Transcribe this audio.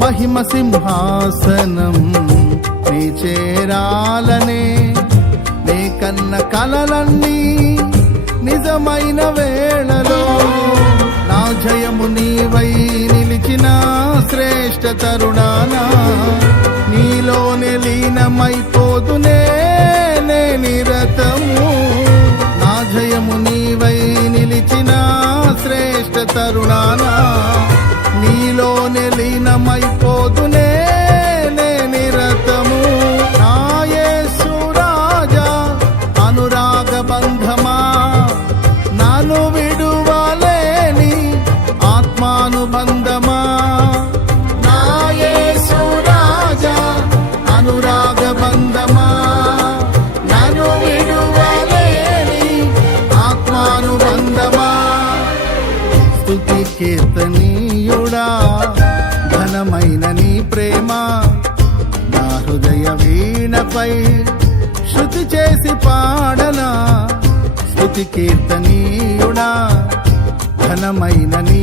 మహిమ సింహాసనం నీ చేరాలనే నీ కన్న కలలన్నీ నిజమైన వేళలో నా జయము నీవై నిలిచిన శ్రేష్ఠ తరుణానా నీలోనే లీనమైపోదునే నే నిరతము నా జయము నీవై నిలిచిన శ్రేష్ఠ తరుణానా నీలోనే లీనమైపోదునే నే నిరతము నా యేసు రాజా అనురాగ బంధమా నన్ను విడువలేని ఆత్మానుబంధమా నా యేసు రాజా అనురాగ బంధమా నన్ను విడువలేని ఆత్మానుబంధమా స్తుతి కీర్తనీయుడా ఘనమైన నీ ప్రేమ నా హృదయ వీణపై శృతి చేసి పాడనా స్తుతి కీర్తనీయుడా ఘనమైన నీ